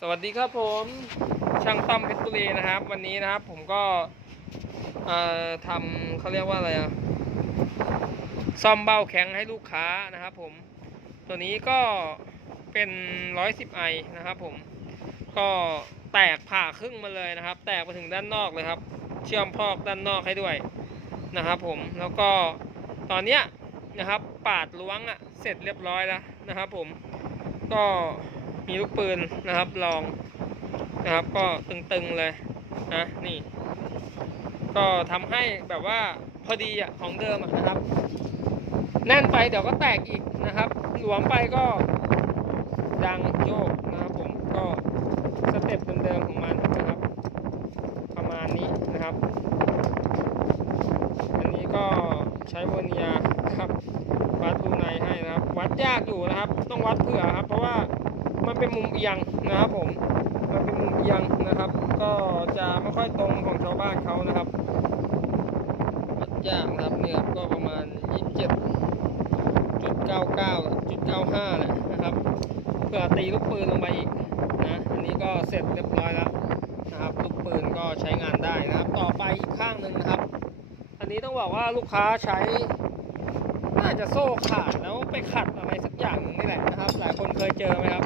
สวัสดีครับผมช่างต้อมเพชรบุรีนะครับ วันนี้นะครับผมก็ทำเขาเรียกว่าอะไรอะซ่อมเบ้าแข็งให้ลูกค้านะครับผมตัวนี้ก็เป็นร้อยสิบไอนะครับผมก็แตกผ่าครึ่งมาเลยนะครับ แตกไปถึงด้านนอกเลยครับ เชื่อมพอกด้านนอกให้ด้วยนะครับผมแล้วก็ตอนเนี้ยนะครับปาดล้วงอะเสร็จเรียบร้อยแล้วนะครับผมก็ มีลูกปืนนะครับลองนะครับ ก็ตึงๆเลยนะนี่ ก็ทำให้แบบว่าพอดีอะของเดิมนะครับ แน่นไปเดี๋ยวก็แตกอีกนะครับ หลวมไปก็ดังโยกนะครับผมก็สเต็ปเดิมๆของมันนะครับ ประมาณนี้นะครับ อันนี้ก็ใช้วเนียครับ วัดรูในให้นะครับ วัดยากอยู่นะครับ ต้องวัดเผื่อครับ เพราะว่า มันเป็นมุมเอียงนะครับผม มันเป็นมุมเอียงนะครับ ก็จะไม่ค่อยตรงของชาวบ้านเขานะครับวัดยากนะครับเนี่ยก็ประมาณ 27จุดเก้าเก้าจุดเก้าห้าแหละนะครับเผื่อตีลูกปืนลงไปอีกนะ อันนี้ก็เสร็จเรียบร้อยแล้วนะครับ ลูกปืนก็ใช้งานได้นะครับ ต่อไปอีกข้างหนึ่งนะครับ อันนี้ต้องบอกว่าลูกค้าใช้น่าจะโซ่ขาดแล้วไปขัดอะไรสักอย่างนี่แหละนะครับ หลายคนเคยเจอไหมครับ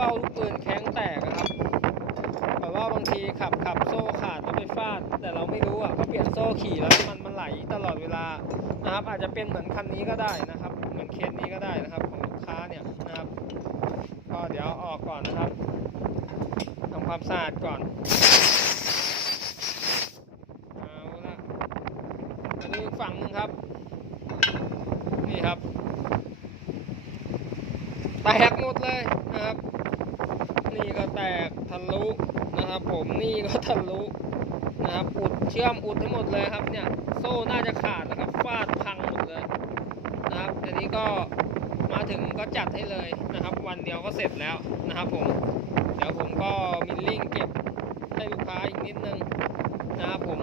เบ้าลูกปืนแข้งแตกนะครับแบบว่าบางทีขับขับโซ่ขาดแล้วไปฟาด แต่เราไม่รู้อะก็เปลี่ยนโซ่ขี่แล้วมันมันไหลตลอดเวลานะครับ อาจจะเป็นเหมือนคันนี้ก็ได้นะครับ เหมือนเคสนี้ก็ได้นะครับ ของลูกค้าเนี่ยนะครับ ก็เดี๋ยวออกก่อนนะครับทำความสะอาดก่อนเอาละอันนี้ฝั่งนึงครับ นี่ครับแตกหมดเลยนะครับ นี่ก็แตกทะลุนะครับผมนี่ก็ทะลุนะครับอุดเชื่อมอุดทั้งหมดเลยครับเนี่ยโซ่น่าจะขาดนะครับฟาดพังหมดเลยนะครับทีนี้ก็มาถึงก็จัดให้เลยนะครับ วันเดียวก็เสร็จแล้วนะครับผมเดี๋ยวผมก็มิลลิ่งเก็บให้ลูกค้าอีกนิดนึงนะครับผม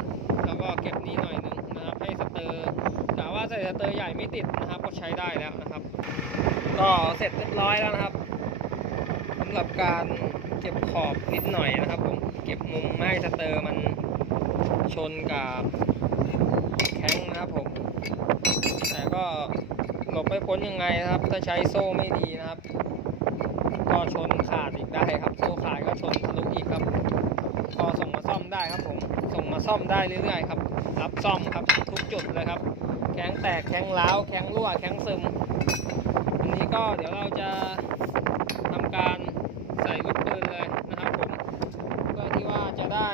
แล้วก็เก็บนี้หน่อยนึงนะครับให้สเตอร์กะว่าใส่สเตอร์ใหญ่ไม่ติดนะครับ ก็ใช้ได้แล้วนะครับ ก็เสร็จเรียบร้อยแล้วนะครับำหรับการเก็บขอบนิดหน่อยนะครับผมเก็บมุมไม่สเตอร์มันชนกับแข้งนะครับผม แต่ก็หลบไม่พ้นยังไงนะครับ ถ้าใช้โซ่ไม่ดีนะครับ ก็ชนขาดอีกได้ครับ โซ่ขาดก็ชนทะลุอีกครับ ก็ส่งมาซ่อมได้ครับผม ส่งมาซ่อมได้เรื่อยๆครับ รับซ่อมครับทุกจุดเลยครับ แข้งแตกแข้งร้าวแข้งรั่วแข้งซึม อันนี้ก็เดี๋ยวเราจะทำการใส่ลูกปืนเลยนะครับผม เพื่อที่ว่าจะ ได้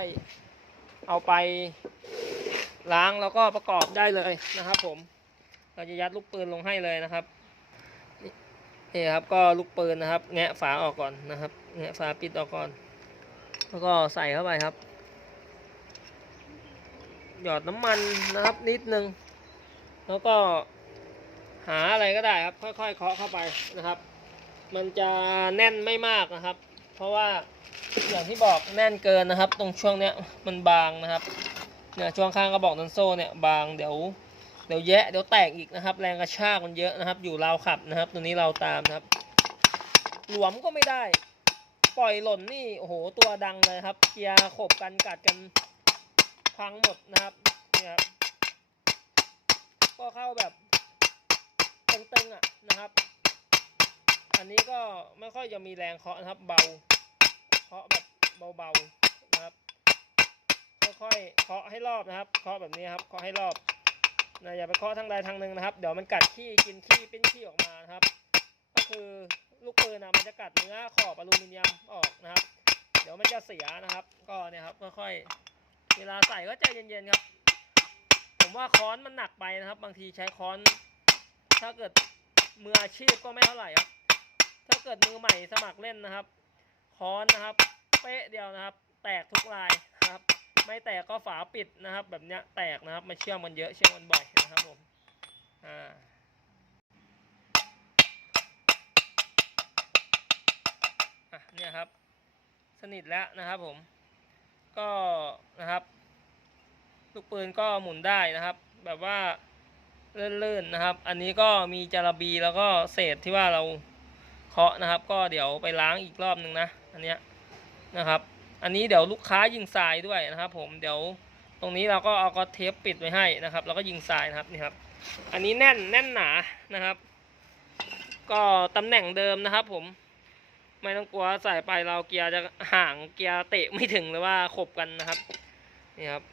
เอาไปล้างแล้วก็ประกอบได้เลยนะครับ ผม เราจะยัดลูกปืนลงให้เลยนะครับนี่ครับก็ลูกปืนนะครับ แงะฝาออกก่อนนะครับ แงะฝาปิดออกก่อน แล้วก็ใส่เข้าไปครับ หยอดน้ำมันนะครับนิดนึง แล้วก็หาอะไรก็ได้ครับ ค่อยๆเคาะเข้าไปนะครับ มันจะแน่นไม่มากนะครับ เพราะว่าอย่างที่บอกแน่นเกินนะครับ ตรงช่วงเนี้ยมันบางนะครับเนี่ยช่วงข้างกระบอกนันโซ่เนี่ยบางเดี๋ยวเดี๋ยวแยะเดี๋ยวแตกอีกนะครับ แรงกระชากมันเยอะนะครับ อยู่ราวขับนะครับ ตัวนี้เราตามนะครับ หลวมก็ไม่ได้ ปล่อยหล่นนี่โอ้โหตัวดังเลยครับเกียร์ขบกันกัดกันพังหมดนะครับเนี่ยครับก็เข้าแบบเตึงๆอะนะครับ อันนี้ก็ไม่ค่อยจะมีแรงเคาะนะครับ เบา เคาะแบบเบาๆนะครับ ค่อยๆเคาะให้รอบนะครับ เคาะแบบนี้ครับ เคาะให้รอบนะอย่าไปเคาะทางใดทางหนึ่งนะครับ เดี๋ยวมันกัดขี้กินขี้เป็นขี้ออกมานะครับ ก็คือลูกปืนนะมันจะกัดเนื้อขอบอลูมิเนียมออกนะครับ เดี๋ยวมันจะเสียนะครับ ก็เนี่ยครับค่อยๆ เวลาใส่ก็ใจเย็นๆครับ ผมว่าค้อนมันหนักไปนะครับ บางทีใช้ค้อน ถ้าเกิดมืออาชีพก็ไม่เท่าไหร่ครับ ถ้าเกิดมือใหม่สมัครเล่นนะครับค้อนนะครับ เป๊ะเดียวนะครับ แตกทุกลายนะครับ ไม่แตกก็ฝาปิดนะครับ แบบเนี้ยแตกนะครับมาเชื่อมมันเยอะเชื่อมมันบ่อยนะครับผมอ่าเนี่ยครับ สนิทแล้วนะครับผม ก็นะครับลูกปืนก็หมุนได้นะครับ แบบว่าลื่นๆนะครับ อันนี้ก็มีจาระบีแล้วก็เศษที่ว่าเรา เคาะนะครับ ก็เดี๋ยวไปล้างอีกรอบหนึ่งนะอันเนี้ยนะครับ อันนี้เดี๋ยวลูกค้ายิงทรายด้วยนะครับ ผมเดี๋ยวตรงนี้เราก็เอาก็เทปปิดไว้ให้นะครับแล้วก็ยิงทรายนะครับนี่ครับอันนี้แน่นแน่นหนานะครับ ก็ตำแหน่งเดิมนะครับ ผมไม่ต้องกลัวใส่ไปเราเกียร์จะห่างเกียร์เตะไม่ถึงหรือว่าขบกันนะครับนี่ครับ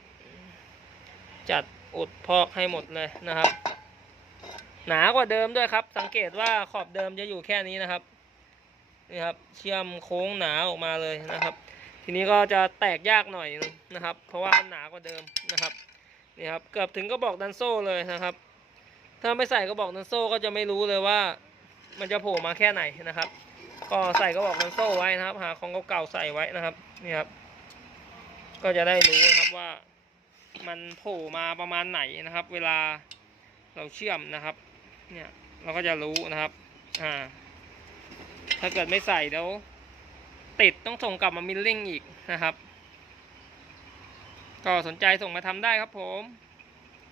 จัดอุดพอกให้หมดเลยนะครับ หนากว่าเดิมด้วยครับ สังเกตว่าขอบเดิมจะอยู่แค่นี้นะครับนี่ครับ เชื่อมโค้งหนาออกมาเลยนะครับ ทีนี้ก็จะแตกยากหน่อยนะครับ เพราะว่ามันหนากว่าเดิมนะครับนี่ครับเกือบถึงก็บอกดันโซ่เลยนะครับ ถ้าไม่ใส่ก็บอกดันโซ่ก็จะไม่รู้เลยว่า มันจะโผล่มาแค่ไหนนะครับ ก็ใส่ก็บอกดันโซ่ไว้นะครับ หาของเก่าๆใส่ไว้นะครับนี่ครับ ก็จะได้รู้นะครับว่า มันโผล่มาประมาณไหนนะครับ เวลาเราเชื่อมนะครับ เนี่ย เราก็จะรู้นะครับ อ่า ถ้าเกิดไม่ใส่แล้วติดต้องส่งกลับมามิลลิ่งอีกนะครับ ก็สนใจส่งมาทำได้ครับผม